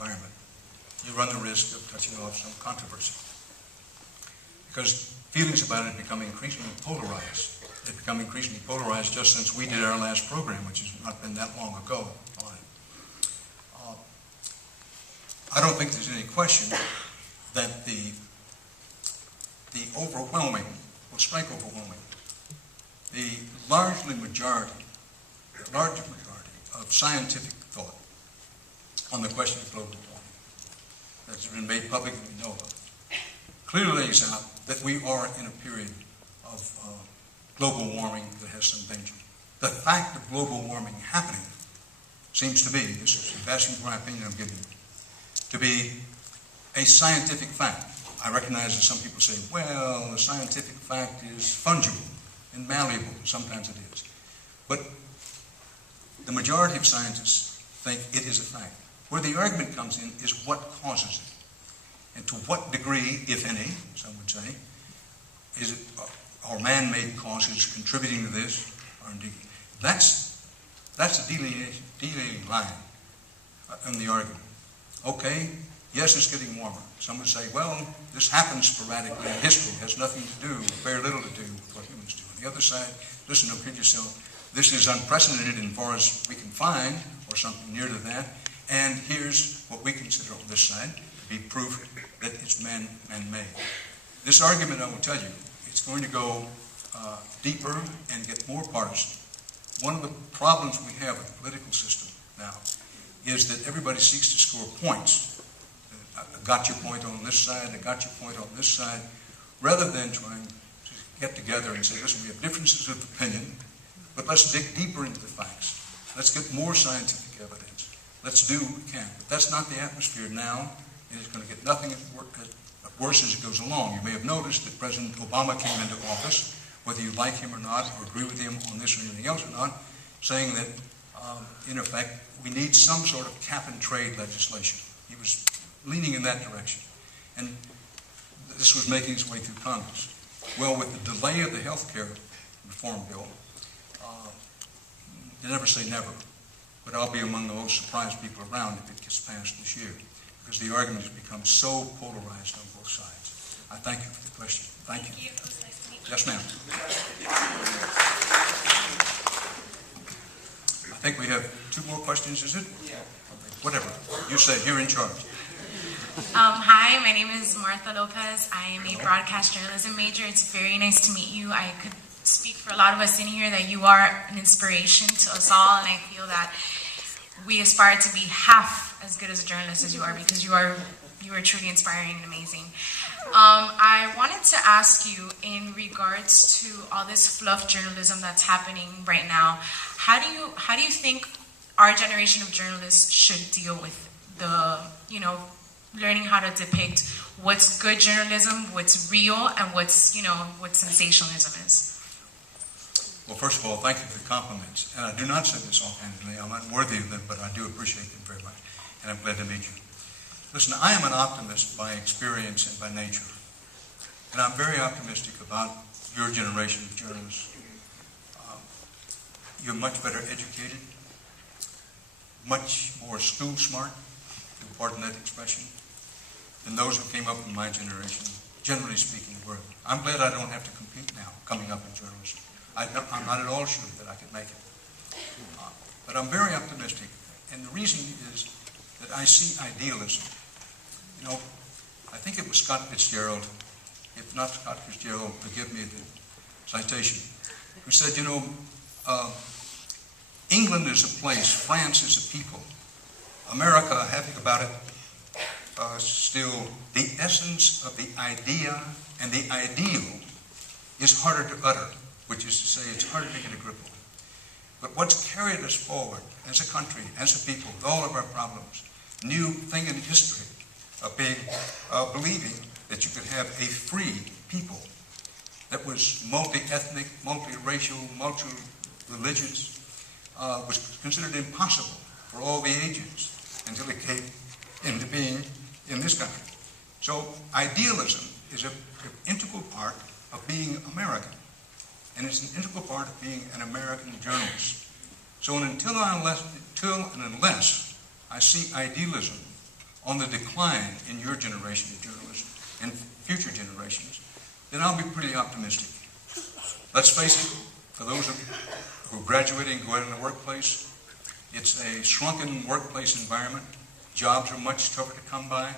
environment, you run the risk of touching off some controversy. Because feelings about it become increasingly polarized. They've become increasingly polarized just since we did our last program, which has not been that long ago on it. I don't think there's any question that the overwhelming, will strike overwhelming, the large majority of scientific thought on the question of global warming that's been made public that we know of clearly lays out that we are in a period of global warming that has some danger. The fact of global warming happening seems to be, this is asking for my opinion, I'm giving you, to be a scientific fact. I recognize that some people say, well, the scientific fact is fungible and malleable. Sometimes it is. But the majority of scientists think it is a fact. Where the argument comes in is what causes it. And to what degree, if any, some would say, is it, are man-made causes contributing to this? Or indeed, that's a delineating line in the argument. Okay, yes, it's getting warmer. Some would say, well, this happens sporadically in history. It has nothing to do, very little to do with what humans do. On the other side, listen, don't kid yourself. This is unprecedented in far as we can find, or something near to that. And here's what we consider on this side to be proof that it's man-made. This argument, I will tell you, it's going to go deeper and get more partisan. One of the problems we have with the political system now is that everybody seeks to score points. I got your point on this side, I got your point on this side, rather than trying to get together and say, listen, we have differences of opinion, but let's dig deeper into the facts. Let's get more scientific evidence. Let's do what we can. But that's not the atmosphere now, and it's going to get nothing worse as it goes along. You may have noticed that President Obama came into office, whether you like him or not, or agree with him on this or anything else or not, saying that, in effect, we need some sort of cap-and-trade legislation. He was leaning in that direction. And this was making its way through Congress. Well, with the delay of the health care reform bill, you never say never, but I'll be among the most surprised people around if it gets passed this year, because the argument has become so polarized on both sides. I thank you for the question. Thank you. It was nice to meet you. Yes, ma'am. I think we have 2 more questions, is it? Yeah. Whatever. You say, you're in charge. Hi, my name is Martha Lopez. I am a broadcast journalism major. It's very nice to meet you. I could speak for a lot of us in here that you are an inspiration to us all, and I feel that we aspire to be half as good as a journalist as you are, because you are truly inspiring and amazing. I wanted to ask you, in regards to all this fluff journalism that's happening right now, how do you think our generation of journalists should deal with the, learning how to depict what's good journalism, what's real, and what sensationalism is? Well, first of all, thank you for the compliments. And I do not say this offhandedly. I'm unworthy of them, but I do appreciate them very much. And I'm glad to meet you. Listen, I am an optimist by experience and by nature. And I'm very optimistic about your generation of journalists. You're much better educated, much more school smart, if you'll pardon that expression, than those who came up in my generation, generally speaking, were. I'm glad I don't have to compete now, coming up in journalism. I'm not at all sure that I could make it. But I'm very optimistic, and the reason is that I see idealism. I think it was Scott Fitzgerald, if not Scott Fitzgerald, forgive me the citation, who said, England is a place, France is a people, America, having about it, still the essence of the idea and the ideal is harder to utter, which is to say it's harder to get a grip on. But what's carried us forward as a country, as a people, with all of our problems, new thing in history of believing that you could have a free people that was multi-ethnic, multi-racial, multi-religious, was considered impossible for all the ages until it came into being in this country. So idealism is an integral part of being American, and it's an integral part of being an American journalist. So until and unless I see idealism on the decline in your generation of journalists and future generations, then I'll be pretty optimistic. Let's face it, for those who are graduating and go out in the workplace, it's a shrunken workplace environment. Jobs are much tougher to come by.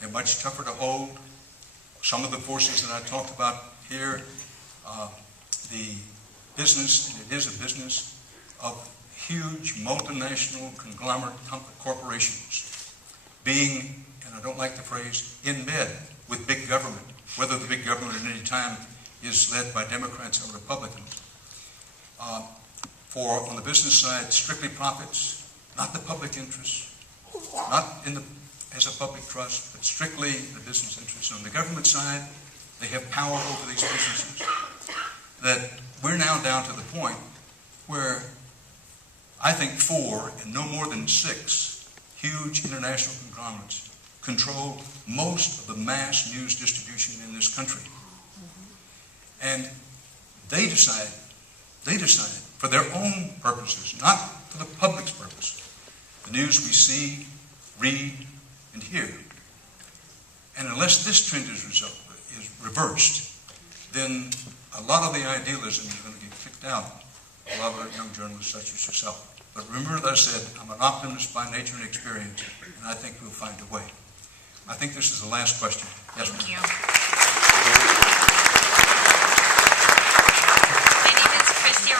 They're much tougher to hold. Some of the forces that I talked about here, the business, it is a business of huge multinational conglomerate corporations being, and I don't like the phrase, in bed with big government, whether the big government at any time is led by Democrats or Republicans. For, on the business side, strictly profits, not the public interest, not as a public trust, but strictly the business interest. On the government side, they have power over these businesses. That we're now down to the point where I think 4 and no more than 6 huge international conglomerates control most of the mass news distribution in this country. And they decide for their own purposes, not for the public's purpose, the news we see, read, and hear. And unless this trend is reversed, then a lot of the idealism is going to get kicked out of a lot of young journalists such as yourself. But remember that I said, I'm an optimist by nature and experience, and I think we'll find a way. I think this is the last question. Yes, Thank you.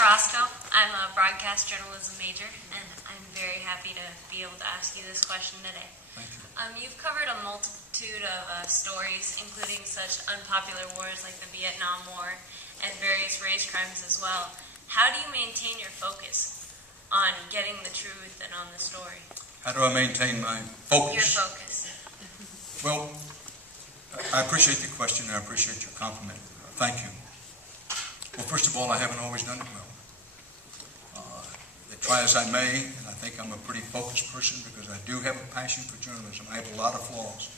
Roscoe. I'm a broadcast journalism major, and I'm very happy to be able to ask you this question today. Thank you. You've covered a multitude of stories, including such unpopular wars like the Vietnam War and various race crimes as well. How do you maintain your focus on getting the truth and on the story? How do I maintain my focus? Your focus. Well, I appreciate the question, and I appreciate your compliment. Thank you. Well, first of all, I haven't always done it well. Try as I may, and I think I'm a pretty focused person because I do have a passion for journalism. I have a lot of flaws.